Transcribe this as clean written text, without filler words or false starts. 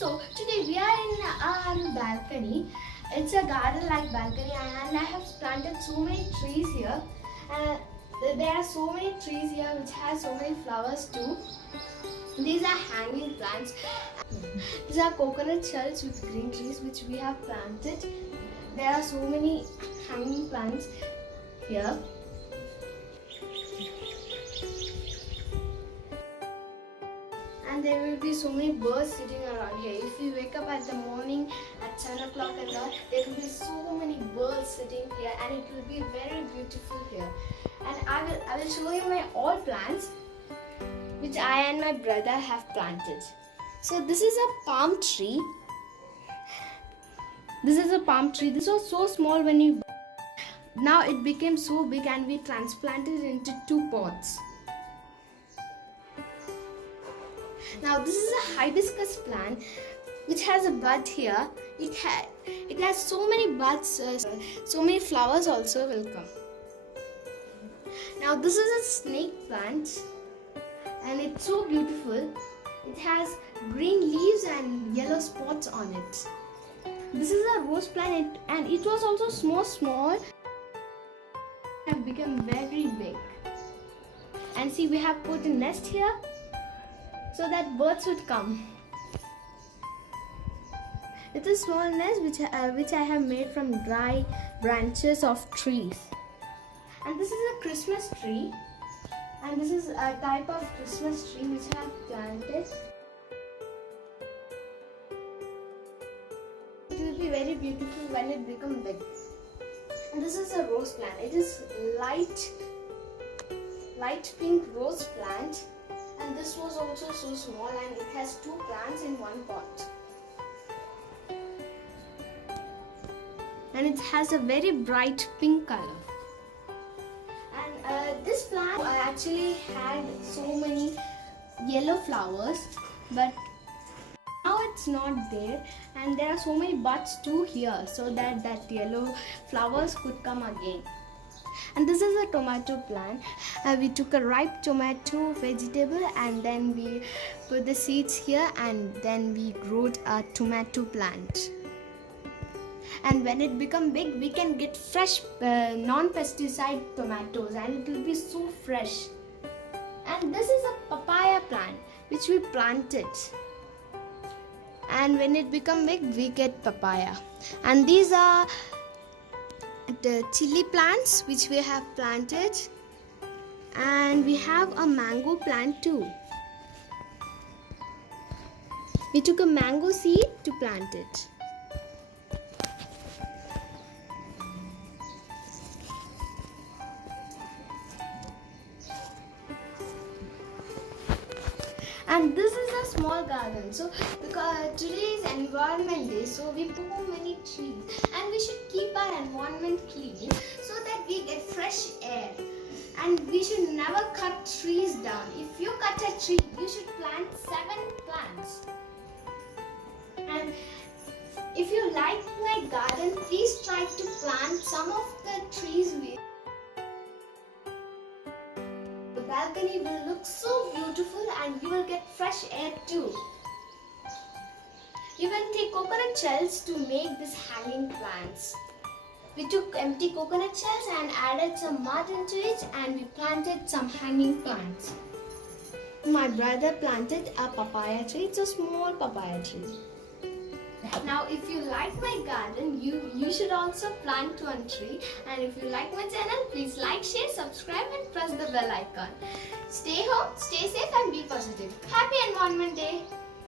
So today we are in our balcony. It's a garden-like balcony, and I have planted so many trees here. And there are so many trees here which has so many flowers too. These are hanging plants. These are coconut shells with green trees which we have planted. There are so many hanging plants here. And there will be so many birds sitting around here. If you wake up at the morning at 7 o'clock and all, there will be so many birds sitting here, and it will be very beautiful here. And I will show you my all plants which I and my brother have planted. So this is a palm tree. This is a palm tree. This was so small when you. Now it became so big and we transplanted it into 2 pots. Now this is a hibiscus plant which has a bud here. It has so many buds, so many flowers also will come. Now this is a snake plant and it's so beautiful. It has green leaves and yellow spots on it. This is a rose plant and it was also small. Have become very big. And see, we have put a nest here so that birds would come. It's a small nest which I have made from dry branches of trees. And this is a Christmas tree. And this is a type of Christmas tree which I have planted. It will be very beautiful when it becomes big. And this is a rose plant. It is light pink rose plant. And this was also so small, and it has 2 plants in 1 pot. And it has a very bright pink color. And this plant actually had so many yellow flowers, but now it's not there, and there are so many buds too here, so that yellow flowers could come again. And this is a tomato plant. We took a ripe tomato vegetable and then we put the seeds here, and then we grew a tomato plant. And when it becomes big, we can get fresh non-pesticide tomatoes, and it will be so fresh. And this is a papaya plant which we planted. And when it becomes big, we get papaya. And these are the chili plants which we have planted, and we have a mango plant too. We took a mango seed to plant it. And this is a small garden. So because today is Environment Day, so we put many trees, and we should keep our environment clean so that we get fresh air. And we should never cut trees down. If you cut a tree, you should plant 7 plants. And if you like my garden, please try to plant some of the trees with. The balcony will look so beautiful, and you will get fresh air too. You can take coconut shells to make these hanging plants. We took empty coconut shells and added some mud into it, and we planted some hanging plants. My brother planted a papaya tree. It's a small papaya tree. Now if you like my garden, you should also plant 1 tree. And if you like my channel, please like, share, subscribe and press the bell icon. Stay home, stay safe and be positive. Happy Environment Day!